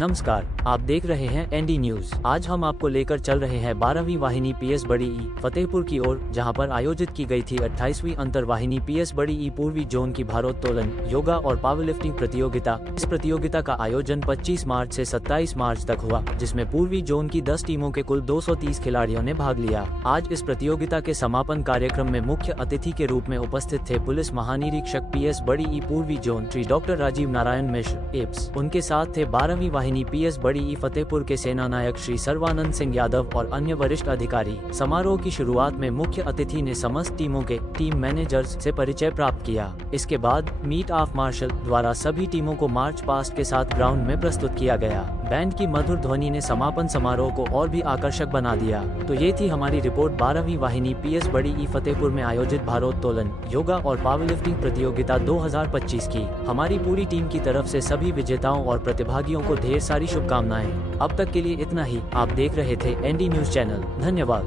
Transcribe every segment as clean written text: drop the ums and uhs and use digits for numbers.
नमस्कार, आप देख रहे हैं एनडी न्यूज। आज हम आपको लेकर चल रहे हैं 12वीं वाहिनी पीएस बड़ी ई फतेहपुर की ओर, जहां पर आयोजित की गई थी 28वीं अंतरवाहिनी पीएस बड़ी ई पूर्वी जोन की भारोत्तोलन, योगा और पावरलिफ्टिंग प्रतियोगिता। इस प्रतियोगिता का आयोजन 25 मार्च से 27 मार्च तक हुआ, जिसमें पूर्वी जोन की 10 टीमों के कुल 230 खिलाड़ियों ने भाग लिया। आज इस प्रतियोगिता के समापन कार्यक्रम में मुख्य अतिथि के रूप में उपस्थित थे पुलिस महानिरीक्षक पीएस बड़ी ई पूर्वी zone Shri doctor Rajiv Narayan Mishra apps. उनके साथ थे 12वीं वाहिनी पीएस बड़ी ई फतेहपुर के सेनानायक श्री सर्वानंद सिंह यादव और अन्य वरिष्ठ अधिकारी। समारोह की शुरुआत में मुख्य अतिथि ने समस्त टीमों के टीम मैनेजर्स से परिचय प्राप्त किया। इसके बाद मीट ऑफ मार्शल द्वारा सभी टीमों को मार्च पास्ट के साथ ग्राउंड में प्रस्तुत किया गया। बैंड की मधुर ध्वनि ने समापन समारोह को और भी आकर्षक बना दिया। तो ये थी हमारी रिपोर्ट 12वीं वाहिनी पीएस बड़ी ई फतेहपुर में आयोजित भारोत्तोलन, योगा और पावरलिफ्टिंग प्रतियोगिता 2025 की। हमारी पूरी टीम की तरफ से सभी विजेताओं और प्रतिभागियों को ढेर सारी शुभकामनाएं। अब तक के लिए इतना ही। आप देख रहे थे एनडी न्यूज चैनल। धन्यवाद।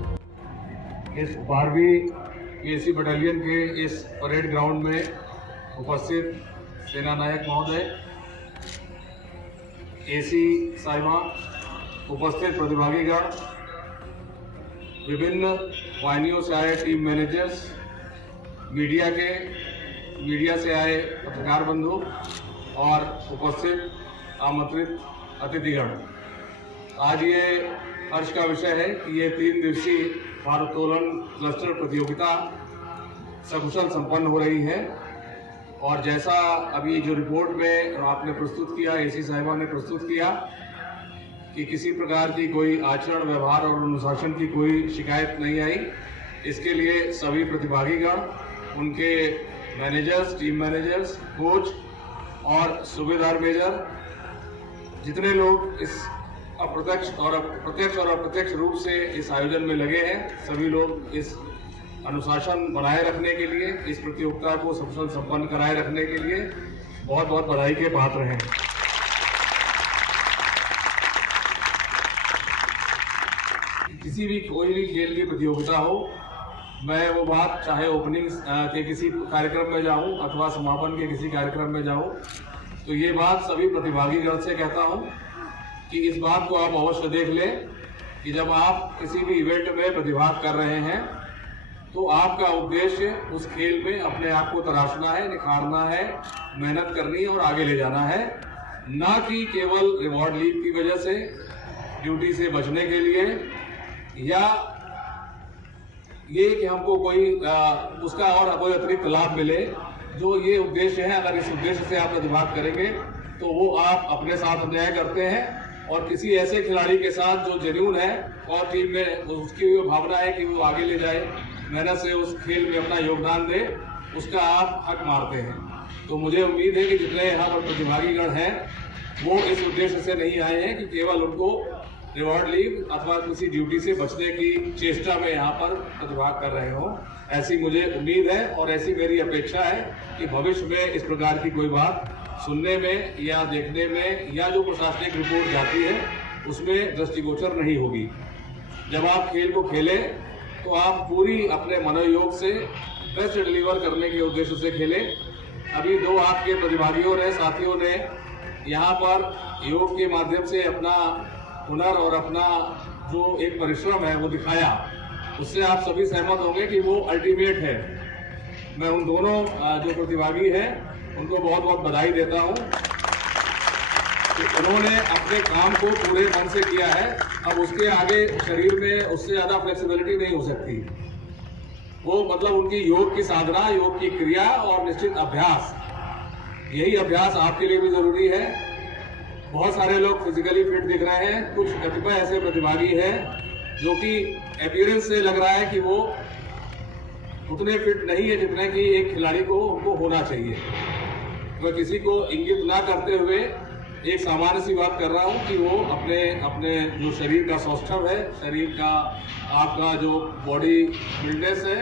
इस 12वीं पीएसी बटालियन के इस परेड ग्राउंड में उपस्थित सेना नायक महोदय, एसी साहिबा, उपस्थित प्रतिभागीगण, विभिन्न वाहिनियों से आए टीम मैनेजर्स, मीडिया से आए पत्रकार बंधु और उपस्थित आमंत्रित अतिथिगण। आज ये हर्ष का विषय है कि ये 3 दिवसीय भारोत्तोलन क्लस्टर प्रतियोगिता सकुशल संपन्न हो रही है। और जैसा अभी जो रिपोर्ट में आपने प्रस्तुत किया, एसी साहिबा ने प्रस्तुत किया कि किसी प्रकार की कोई आचरण, व्यवहार और अनुशासन की कोई शिकायत नहीं आई। इसके लिए सभी प्रतिभागीगण, उनके मैनेजर्स, टीम मैनेजर्स, कोच और सूबेदार मेजर, जितने लोग इस प्रत्यक्ष और अप्रत्यक्ष रूप से इस आयोजन में लगे हैं, सभी लोग इस अनुशासन बनाए रखने के लिए, इस प्रतियोगिता को सफल संपन्न कराए रखने के लिए बहुत बहुत बधाई के पात्र हैं। किसी भी कोई भी खेल की प्रतियोगिता हो, मैं वो बात चाहे ओपनिंग के किसी कार्यक्रम में जाऊं अथवा समापन के किसी कार्यक्रम में जाऊं, तो ये बात सभी प्रतिभागीगण से कहता हूं कि इस बात को आप अवश्य देख लें कि जब आप किसी भी इवेंट में प्रतिभाग कर रहे हैं तो आपका उद्देश्य उस खेल में अपने आप को तराशना है, निखारना है, मेहनत करनी है और आगे ले जाना है, ना कि केवल रिवॉर्ड लीव की वजह से, ड्यूटी से बचने के लिए, या ये कि हमको कोई उसका और कोई अतिरिक्त लाभ मिले। जो ये उद्देश्य है, अगर इस उद्देश्य से आप प्रतिभाग करेंगे तो वो आप अपने साथ अन्याय करते हैं और किसी ऐसे खिलाड़ी के साथ जो जेन्युइन है और टीम में उसकी भावना है कि वो आगे ले जाए, मेहनत से उस खेल में अपना योगदान दे, उसका आप हक मारते हैं। तो मुझे उम्मीद है कि जितने यहाँ पर प्रतिभागीगण हैं वो इस उद्देश्य से नहीं आए हैं कि केवल उनको रिवॉर्ड लीव अथवा किसी ड्यूटी से बचने की चेष्टा में यहाँ पर प्रतिभाग कर रहे हो। ऐसी मुझे उम्मीद है और ऐसी मेरी अपेक्षा है कि भविष्य में इस प्रकार की कोई बात सुनने में या देखने में या जो प्रशासनिक रिपोर्ट जाती है उसमें दृष्टिगोचर नहीं होगी। जब आप खेल को खेलें तो आप पूरी अपने मनोयोग से बेस्ट डिलीवर करने के उद्देश्य से खेलें। अभी 2 आपके प्रतिभागियों ने, साथियों ने यहाँ पर योग के माध्यम से अपना हुनर और अपना जो एक परिश्रम है वो दिखाया। उससे आप सभी सहमत होंगे कि वो अल्टीमेट है। मैं उन दोनों जो प्रतिभागी हैं उनको बहुत बहुत बधाई देता हूं कि उन्होंने अपने काम को पूरे मन से किया है। अब उसके आगे शरीर में उससे ज़्यादा फ्लेक्सिबिलिटी नहीं हो सकती। वो मतलब उनकी योग की साधना, योग की क्रिया और निश्चित अभ्यास, यही अभ्यास आपके लिए भी जरूरी है। बहुत सारे लोग फिजिकली फिट दिख रहे हैं, कुछ कतिपय ऐसे प्रतिभागी हैं जो कि अपीयरेंस से लग रहा है कि वो उतने फिट नहीं है जितने कि एक खिलाड़ी को उनको होना चाहिए। मैं किसी को इंगित ना करते हुए एक सामान्य सी बात कर रहा हूँ कि वो अपने जो शरीर का सौष्ठव है, शरीर का आपका जो बॉडी फिटनेस है,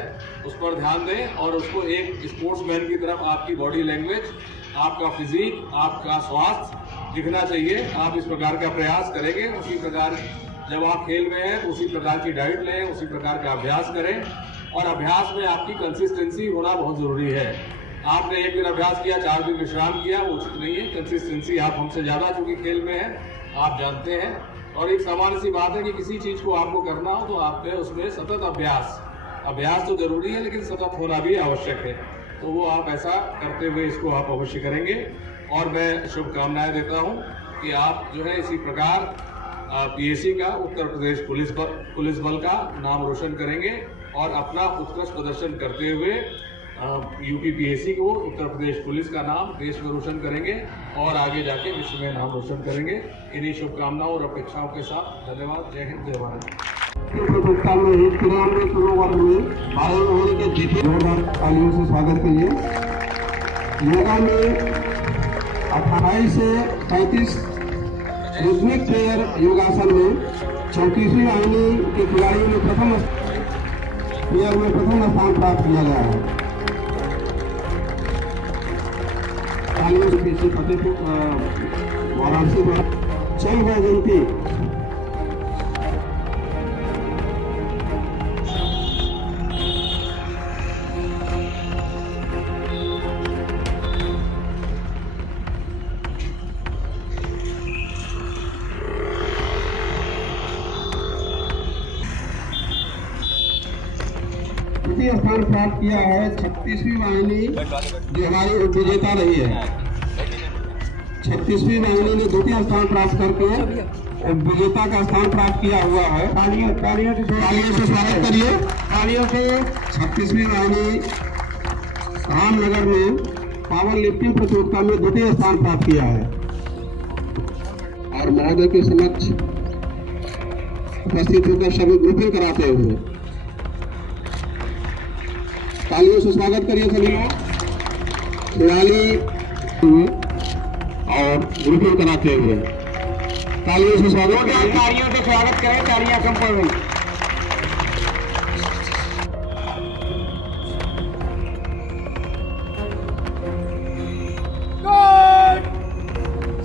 उस पर ध्यान दें और उसको एक स्पोर्ट्समैन की तरफ आपकी बॉडी लैंग्वेज, आपका फिजिक, आपका स्वास्थ्य दिखना चाहिए। आप इस प्रकार का प्रयास करेंगे, उसी प्रकार जब आप खेल में हैं तो उसी प्रकार की डाइट लें, उसी प्रकार का अभ्यास करें और अभ्यास में आपकी कंसिस्टेंसी होना बहुत ज़रूरी है। आपने एक दिन अभ्यास किया, 4 दिन विश्राम किया, वो उचित नहीं है। कंसिस्टेंसी आप हमसे ज़्यादा चूंकि खेल में है, आप जानते हैं। और एक सामान्य सी बात है कि किसी चीज को आपको करना हो तो आप में उसमें सतत अभ्यास तो जरूरी है, लेकिन सतत होना भी आवश्यक है। तो वो आप ऐसा करते हुए इसको आप अवश्य करेंगे। और मैं शुभकामनाएं देता हूं कि आप जो है इसी प्रकार पीएसी का, उत्तर प्रदेश पुलिस बल का नाम रोशन करेंगे और अपना उत्कृष्ट प्रदर्शन करते हुए यूपी पीएसी को, उत्तर प्रदेश पुलिस का नाम देश में रोशन करेंगे और आगे जाके विश्व में नाम रोशन करेंगे। इन्हीं शुभकामनाओं और अपेक्षाओं के साथ धन्यवाद। जय हिंद, जय भारत। प्रतियोगिता में 93 किलो वर्ग में भारत होने के जीते जोरदार तालियों से स्वागत करिए। योगा में 28 से 35 रिदमिक चेयर योगासन में 34वीं वाहिनी के खिलाड़ियों ने प्रथम स्थान प्राप्त किया गया है। तालियों से पीछे फतेहपुर वाराणसी में चल वैजयंती द्वितीय स्थान प्राप्त किया है 36वीं वाहिनी जो हमारी विजेता रही है। 36वीं वाहिनी ने द्वितीय स्थान प्राप्त करके विजेता का स्थान प्राप्त किया हुआ है। तालियों से स्वागत करिए। तालियों से 36वीं वाहिनी रामनगर में पावर लिफ्टिंग प्रतियोगिता में द्वितीय स्थान प्राप्त किया है। और महोदय के समक्ष उपस्थित होकर सभी ग्रुपिंग कराते हुए तालियों से स्वागत करिए सभी लोग। खिलाड़ी और ग्रुपिंग कराते हुए तालियों से स्वागत करें। तालियों से स्वागत करें। तालियां कम पड़ रही।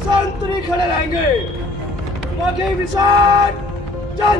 संतरी खड़े रहेंगे। बाकी विशाल जन